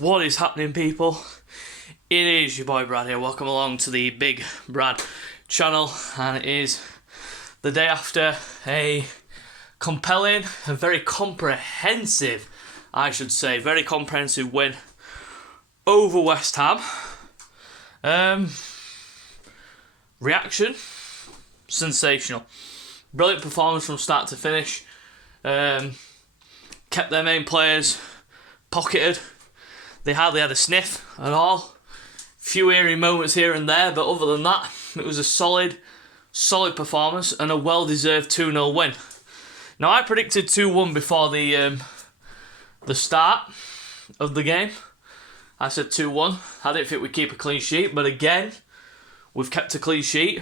What is happening, people? It is your boy Brad here. Welcome along to the Big Brad channel, and it is the day after a compelling and very comprehensive, very comprehensive win over West Ham. Reaction, sensational. Brilliant performance from start to finish. Kept their main players pocketed. They hardly had a sniff at all. Few eerie moments here and there, but other than that, it was a solid performance and a well-deserved 2-0 win. Now, I predicted 2-1 before the start of the game. I said 2-1. I didn't think we'd keep a clean sheet, but again, we've kept a clean sheet.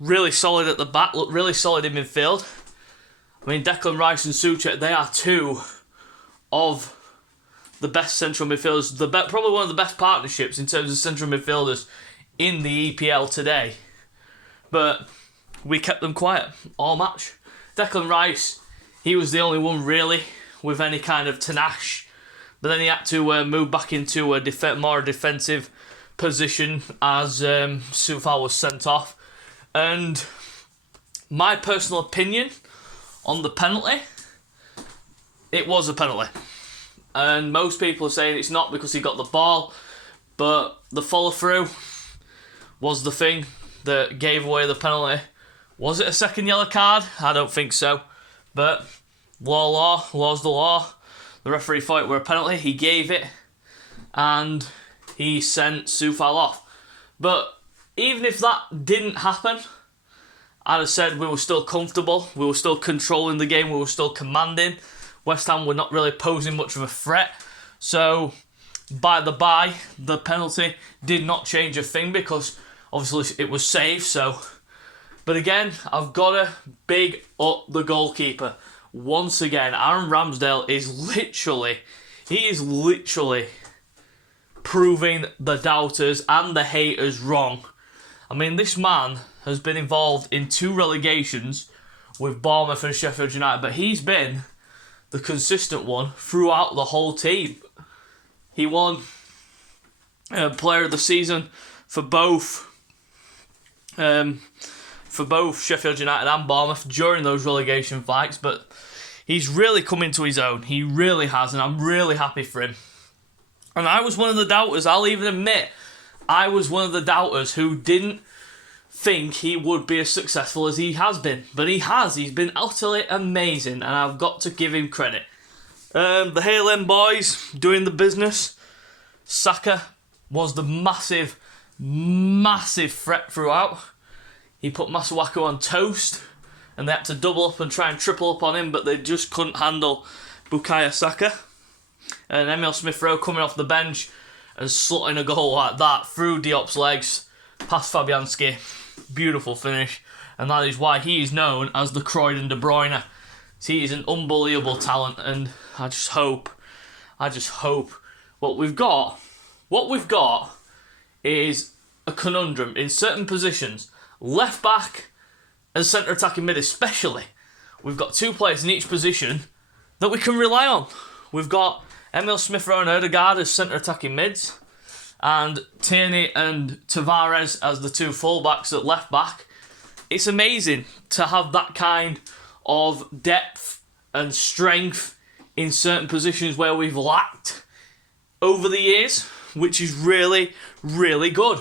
Really solid at the back, look really solid in midfield. I mean, Declan Rice and Souček, they are two of the best central midfielders, probably one of the best partnerships in terms of central midfielders in the EPL today. But we kept them quiet all match. Declan Rice, he was the only one really with any kind of panache. But then he had to move back into a more defensive position as Soufal was sent off. And my personal opinion on the penalty, it was a penalty. And most people are saying it's not because he got the ball, but the follow-through was the thing that gave away the penalty. Was it a second yellow card? I don't think so. But law's the law. The referee thought it were a penalty. He gave it, and he sent Soufal off. But even if that didn't happen, I'd have said we were still comfortable. We were still controlling the game. We were still commanding. West Ham were not really posing much of a threat. So, the penalty did not change a thing because obviously it was saved. So, but again, I've got to big up the goalkeeper. Once again, Aaron Ramsdale is literally proving the doubters and the haters wrong. I mean, this man has been involved in 2 relegations with Bournemouth and Sheffield United, but he's been the consistent one throughout the whole team. He won Player of the Season for both Sheffield United and Bournemouth during those relegation fights, but he's really come into his own. He really has, and I'm really happy for him. And I was one of the doubters, I'll even admit, I was one of the doubters who didn't think he would be as successful as he has been. But he has. He's been utterly amazing, and I've got to give him credit. The Hale End boys doing the business. Saka was the massive threat throughout. He put Masuaku on toast, and they had to double up and try and triple up on him, but they just couldn't handle Bukayo Saka. And Emile Smith-Rowe coming off the bench and slotting a goal like that through Diop's legs, past Fabianski. Beautiful finish, and that is why he is known as the Croydon De Bruyne. He is an unbelievable talent, and I just hope what we've got is a conundrum in certain positions. Left back and centre attacking mid especially. We've got 2 players in each position that we can rely on. We've got Emile Smith-Rowe and Ødegaard as centre attacking mids, and Tierney and Tavares as the 2 fullbacks at left back. It's amazing to have that kind of depth and strength in certain positions where we've lacked over the years, which is really, really good.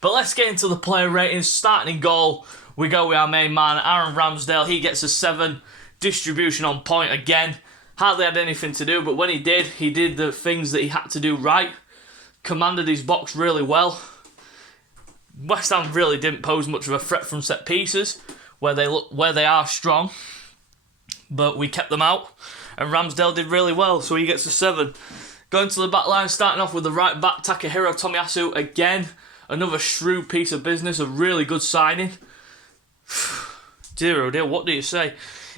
But let's get into the player ratings. Starting in goal, we go with our main man, Aaron Ramsdale. He gets a 7. Distribution on point again. Hardly had anything to do, but when he did the things that he had to do right. Commanded his box really well. West Ham really didn't pose much of a threat from set pieces, where they are strong, but we kept them out, and Ramsdale did really well, so he gets a 7. Going to the back line, starting off with the right back, Takahiro Tomiyasu, again, another shrewd piece of business, a really good signing. Dear oh dear, what do you say?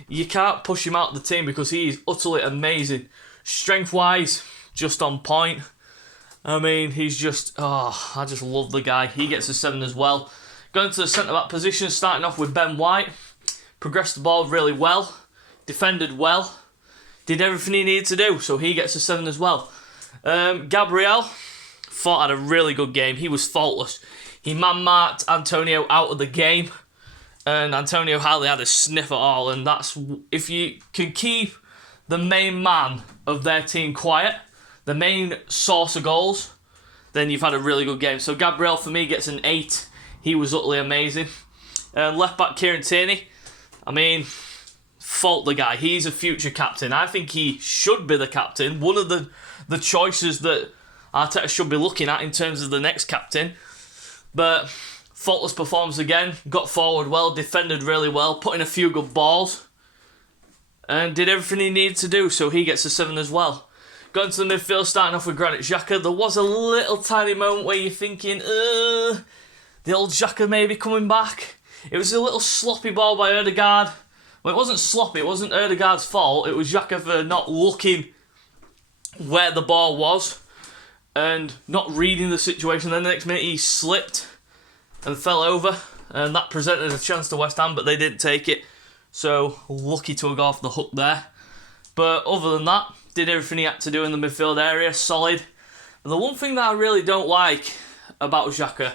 You can't push him out of the team because he is utterly amazing. Strength-wise, just on point. I mean, he's just, I just love the guy. He gets a 7 as well. Going to the centre-back position, starting off with Ben White. Progressed the ball really well. Defended well. Did everything he needed to do, so he gets a 7 as well. Gabriel thought had a really good game. He was faultless. He man-marked Antonio out of the game, and Antonio hardly had a sniff at all. And that's, if you can keep the main man of their team quiet, the main source of goals, then you've had a really good game. So Gabriel, for me, gets an 8. He was utterly amazing. Left back Kieran Tierney, I mean, fault the guy. He's a future captain. I think he should be the captain. One of the choices that Arteta should be looking at in terms of the next captain. But faultless performance again. Got forward well, defended really well, put in a few good balls, and did everything he needed to do. So he gets a 7 as well. Going to the midfield, starting off with Granit Xhaka. There was a little tiny moment where you're thinking, the old Xhaka maybe coming back. It was a little sloppy ball by Ødegaard. Well, it wasn't sloppy, it wasn't Ødegaard's fault. It was Xhaka for not looking where the ball was and not reading the situation. Then the next minute he slipped and fell over, and that presented a chance to West Ham, but they didn't take it. So, lucky to have got off the hook there. But other than that, did everything he had to do in the midfield area, solid. And the one thing that I really don't like about Xhaka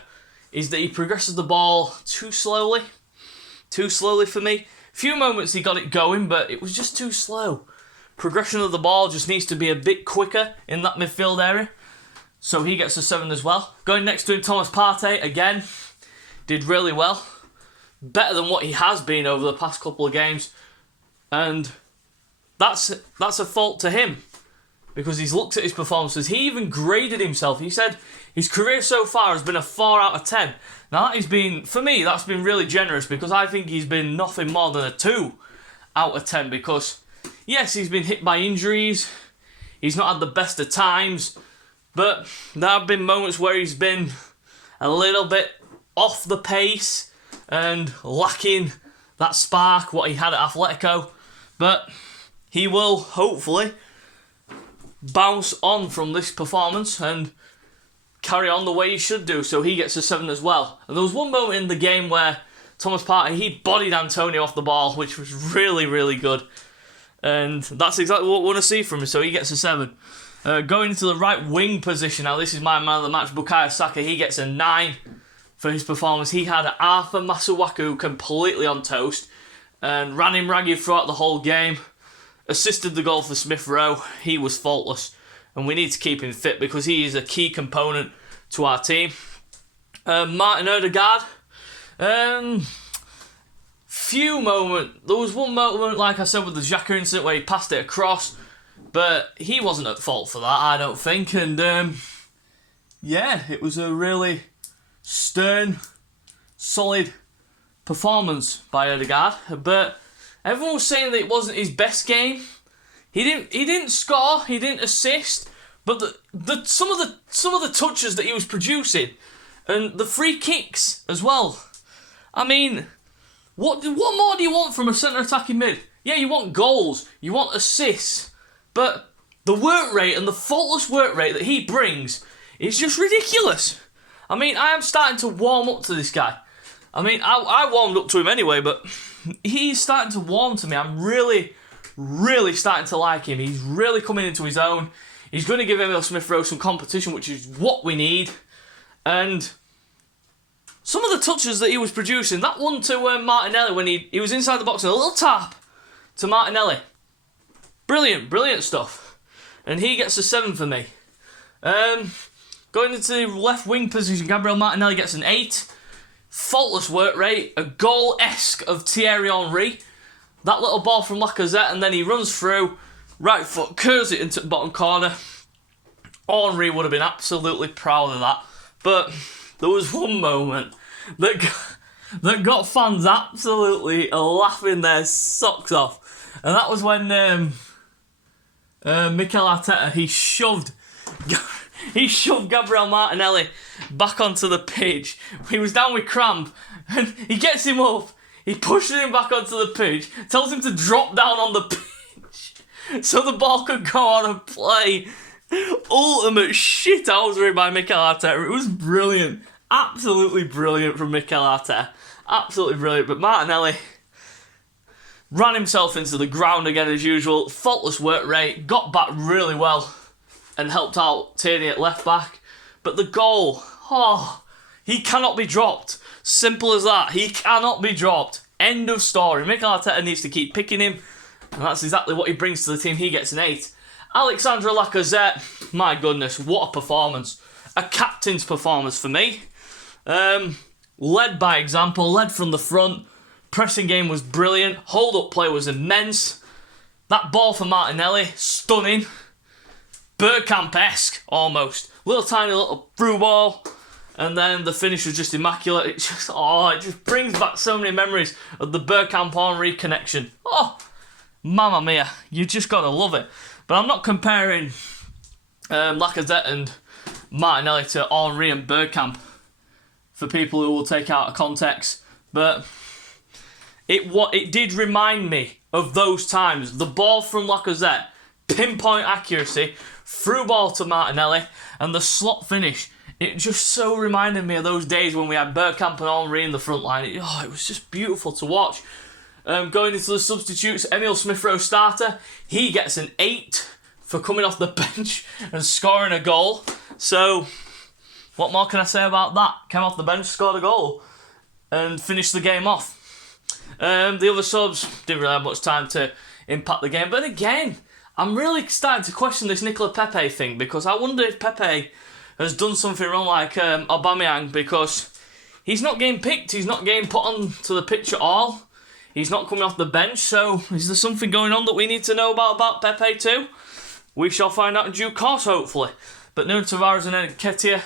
is that he progresses the ball too slowly. Too slowly for me. Few moments he got it going, but it was just too slow. Progression of the ball just needs to be a bit quicker in that midfield area. So he gets a 7 as well. Going next to him, Thomas Partey, again, did really well. Better than what he has been over the past couple of games. And that's a fault to him, because he's looked at his performances. He even graded himself. He said his career so far has been a 4 out of 10. Now that has been, for me, that's been really generous, because I think he's been nothing more than a 2 out of 10, because yes, he's been hit by injuries, he's not had the best of times, but there have been moments where he's been a little bit off the pace and lacking that spark, what he had at Atletico. But he will hopefully bounce on from this performance and carry on the way he should do, so he gets a 7 as well. And there was one moment in the game where Thomas Partey, he bodied Antonio off the ball, which was really, really good. And that's exactly what we want to see from him, so he gets a 7. Going into the right wing position, now this is my man of the match, Bukayo Saka, he gets a 9 for his performance. He had Arthur Masuaku completely on toast and ran him ragged throughout the whole game. Assisted the goal for Smith Rowe. He was faultless, and we need to keep him fit because he is a key component to our team. Martin Ødegaard. Few moments. There was one moment, like I said, with the Xhaka incident where he passed it across, but he wasn't at fault for that, I don't think. And yeah, it was a really stern, solid performance by Ødegaard. But everyone was saying that it wasn't his best game. He didn't score, he didn't assist, but some of the touches that he was producing and the free kicks as well. I mean, what more do you want from a centre attacking mid? Yeah, you want goals, you want assists, but the work rate and the faultless work rate that he brings is just ridiculous. I mean, I am starting to warm up to this guy. I mean, I warmed up to him anyway, but he's starting to warm to me. I'm really, really starting to like him. He's really coming into his own. He's going to give Emil Smith Rowe some competition, which is what we need. And some of the touches that he was producing, that one to Martinelli when he was inside the box and a little tap to Martinelli. Brilliant, brilliant stuff. And he gets a 7 for me. Going into the left wing position, Gabriel Martinelli gets an 8. Faultless work rate, a goal-esque of Thierry Henry. That little ball from Lacazette, and then he runs through, right foot, curves it into the bottom corner. Henry would have been absolutely proud of that. But there was one moment that got fans absolutely laughing their socks off. And that was when Mikel Arteta, he shoved Gabriel Martinelli back onto the pitch. He was down with cramp, and he gets him up. He pushes him back onto the pitch, tells him to drop down on the pitch so the ball could go on and play. Ultimate shithousery by Mikel Arteta. It was brilliant. Absolutely brilliant from Mikel Arteta. Absolutely brilliant. But Martinelli ran himself into the ground again as usual. Faultless work rate. Got back really well and helped out Tierney at left back. But the goal, he cannot be dropped. Simple as that. He cannot be dropped. End of story. Mikel Arteta needs to keep picking him, and that's exactly what he brings to the team. He gets an 8. Alexandre Lacazette, my goodness, what a performance. A captain's performance for me. Led by example, led from the front. Pressing game was brilliant. Hold-up play was immense. That ball for Martinelli, stunning. Bergkamp-esque, almost. Tiny little through ball. And then the finish was just immaculate. It just brings back so many memories of the Bergkamp-Henry connection. Oh, mamma mia. You just got to love it. But I'm not comparing Lacazette and Martinelli to Henry and Bergkamp for people who will take out of context. But it did remind me of those times. The ball from Lacazette, pinpoint accuracy, through ball to Martinelli, and the slot finish. It just so reminded me of those days when we had Bergkamp and Henry in the front line. It was just beautiful to watch. Going into the substitutes, Emile Smith-Rowe starter. He gets an 8 for coming off the bench and scoring a goal. So, what more can I say about that? Came off the bench, scored a goal, and finished the game off. The other subs didn't really have much time to impact the game. But again, I'm really starting to question this Nicolas Pepe thing, because I wonder if Pepe has done something wrong like Aubameyang, because he's not getting picked, he's not getting put onto the pitch at all, he's not coming off the bench. So is there something going on that we need to know about Pepe too? We shall find out in due course, hopefully. But Nuno Tavares and Nketiah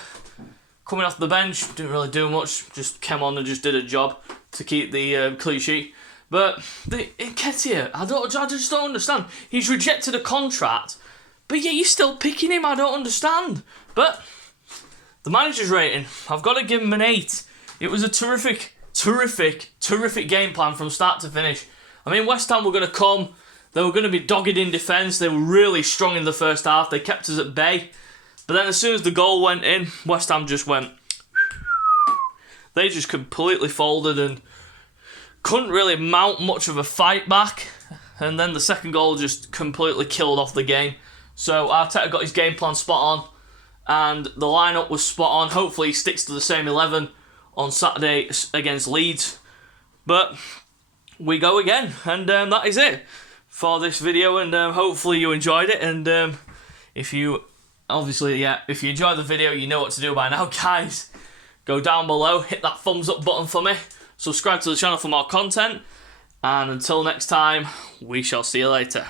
coming off the bench, didn't really do much, just came on and just did a job to keep the clean sheet. But Nketiah, I just don't understand. He's rejected a contract, but yet you're still picking him. I don't understand. But the manager's rating, I've got to give him an 8. It was a terrific game plan from start to finish. I mean, West Ham were going to come. They were going to be dogged in defence. They were really strong in the first half. They kept us at bay. But then as soon as the goal went in, West Ham just went... They just completely folded and couldn't really mount much of a fight back. And then the second goal just completely killed off the game. So Arteta got his game plan spot on, and the lineup was spot on. Hopefully he sticks to the same 11 on Saturday against Leeds. But we go again, and that is it for this video, and hopefully you enjoyed it. And if you enjoyed the video, you know what to do by now, guys. Go down below, hit that thumbs up button for me, subscribe to the channel for more content, and until next time, we shall see you later.